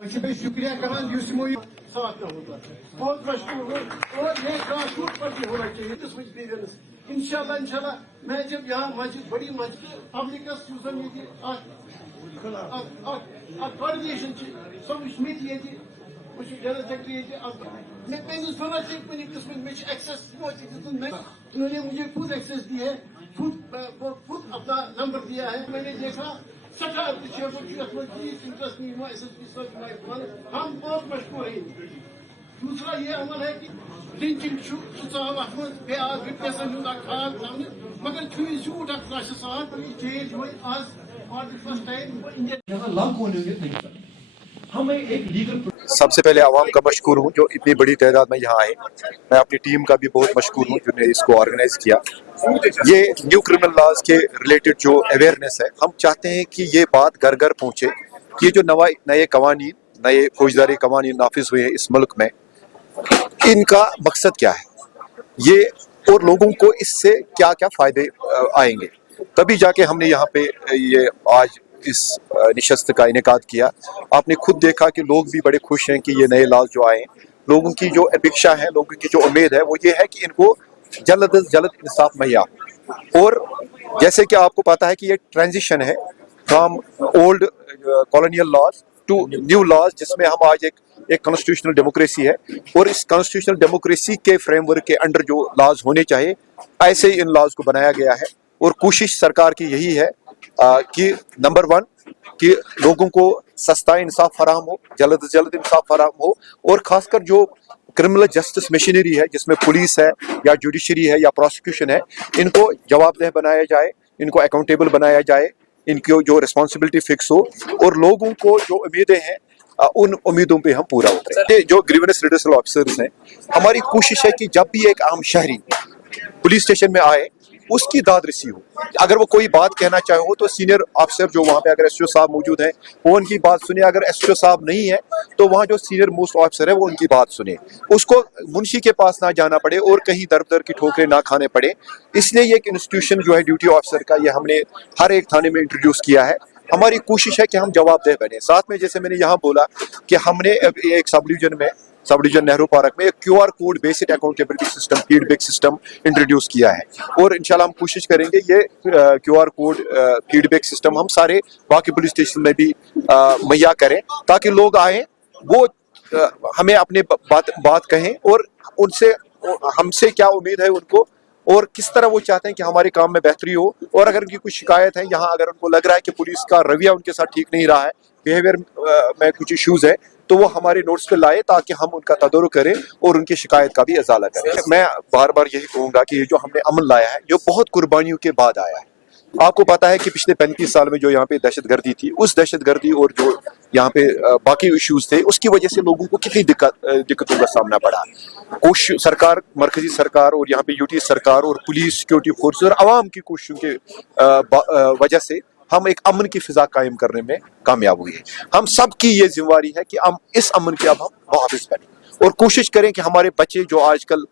शुक्रिया करान साथ होगा बहुत मशहूर और ये ट्रांसपोर्ट पर भी होना चाहिए इंशाल्लाह इंशाल्लाह मैं जब यहाँ मस्जिद बड़ी मस्जिद पब्लिक कोऑर्डिनेशन सो वुचमित ये जनरल सेक्रेटरी मैं सुना कुछ किस्म में एक्सेस उन्होंने मुझे खुद एक्सेस दी है खुद अपना नंबर दिया है मैंने देखा हम बहुत मशहूर हैं दूसरा ये अमल है कि लिंचिंग मगर झूठ जेल आज हमें एक लीगल। सबसे पहले आवाम का मशकूर हूँ जो इतनी बड़ी तादाद में यहाँ आए। मैं अपनी टीम का भी बहुत मशकूर हूँ जिन्होंने इसको ऑर्गेनाइज किया। ये न्यू क्रिमिनल लॉज के रिलेटेड जो अवेयरनेस है, हम चाहते हैं कि ये बात घर घर पहुँचे कि ये जो नए कवानीन, नए फौजदारी कवानीन नाफिज हुए हैं इस मुल्क में, इनका मकसद क्या है ये और लोगों को इससे क्या क्या फ़ायदे आएंगे। तभी जाके हमने यहाँ पे ये आज इस निशस्त का इनेकाद किया। आपने खुद देखा कि लोग भी बड़े खुश हैं कि ये नए लॉज जो आए। लोगों की जो अपेक्षा है, लोगों की जो उम्मीद है वो ये है कि इनको जल्द अज जल्द इंसाफ मुहैया। और जैसे कि आपको पता है कि ये ट्रांजिशन है from old colonial laws to new laws, जिसमें हम आज एक कॉन्स्टिट्यूशनल डेमोक्रेसी है और इस कॉन्स्टिट्यूशनल डेमोक्रेसी के फ्रेमवर्क के अंडर जो लॉज होने चाहिए ऐसे ही इन लॉज को बनाया गया है। और कोशिश सरकार की यही है कि नंबर 1 कि लोगों को सस्ता इंसाफ फराहम हो, जल्द से जल्द इंसाफ फराहम हो, और खासकर जो क्रिमिनल जस्टिस मशीनरी है जिसमें पुलिस है या जुडिशरी है या प्रोसिक्यूशन है, इनको जवाबदेह बनाया जाए, इनको अकाउंटेबल बनाया जाए, इनकी जो रिस्पॉन्सिबिलिटी फिक्स हो और लोगों को जो उम्मीदें हैं उन उम्मीदों पे हम पूरा उतरें। जो ग्रीवेंस रिड्यूसल ऑफिसर्स हैं, हमारी कोशिश है कि जब भी एक आम शहरी पुलिस स्टेशन में आए उसकी दाद रसी हो। अगर वो कोई बात कहना चाहे हो तो सीनियर ऑफिसर जो वहाँ पे, अगर एसओ साहब मौजूद हैं वो उनकी बात सुने, अगर एसओ साहब नहीं है तो वहाँ जो सीनियर मोस्ट ऑफिसर है वो उनकी बात सुने, उसको मुंशी के पास ना जाना पड़े और कहीं दर दर की ठोकरें ना खाने पड़े। इसलिए ये एक इंस्टीट्यूशन जो है ड्यूटी ऑफिसर का, ये हमने हर एक थाने में इंट्रोड्यूस किया है। हमारी कोशिश है कि हम जवाबदेह बने। साथ में जैसे मैंने यहाँ बोला कि हमने एक सब डिवीजन नेहरू पार्क में एक QR code based accountability system, feedback system introduce किया है और इंशाल्लाह हम कोशिश करेंगे ये QR कोड फीडबैक सिस्टम हम सारे बाकी पुलिस स्टेशन में भी मुहैया करें, ताकि लोग आए वो हमें अपने बात कहें और उनसे हमसे क्या उम्मीद है उनको और किस तरह वो चाहते हैं कि हमारे काम में बेहतरी हो। और अगर उनकी कुछ शिकायत है, यहाँ अगर उनको लग रहा है कि पुलिस का रवैया उनके साथ ठीक नहीं रहा है, बिहेवियर में कुछ इश्यूज है, तो वो हमारे नोट्स पे लाए ताकि हम उनका तदरुक करें और उनकी शिकायत का भी इजाला करें। मैं बार बार यही कहूँगा कि ये जो हमने अमन लाया है ये बहुत कुर्बानियों के बाद आया है। आपको पता है कि पिछले 35 साल में जो यहाँ पे दहशतगर्दी थी, उस दहशतगर्दी और जो यहाँ पे बाकी इश्यूज थे, उसकी वजह से लोगों को कितनी दिक्कतों का सामना पड़ा। कोशिश सरकार, मरकजी सरकार और यहाँ पे यूटी सरकार और पुलिस, सिक्योरिटी फोर्स और आवाम की कोशिशों के वजह से हम एक अमन की फिजा कायम करने में कामयाब हुए हैं। हम सब की ये जिम्मेवारी है कि हम इस अमन के अब हम मुहाफिज बने और कोशिश करें कि हमारे बच्चे जो आजकल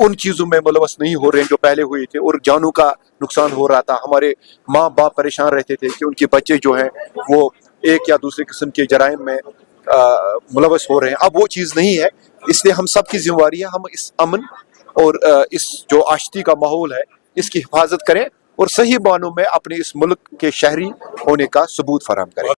उन चीज़ों में मुलवस नहीं हो रहे हैं जो पहले हुए थे और जानों का नुकसान हो रहा था। हमारे माँ बाप परेशान रहते थे कि उनके बच्चे जो हैं वो एक या दूसरे किस्म के जराइम में मुलवस हो रहे हैं। अब वो चीज़ नहीं है, इसलिए हम सब की जिम्मेवारी है हम इस अमन और इस जो आश्ती का माहौल है इसकी हिफाजत करें और सही मानों में अपने इस मुल्क के शहरी होने का सबूत फराहम करें।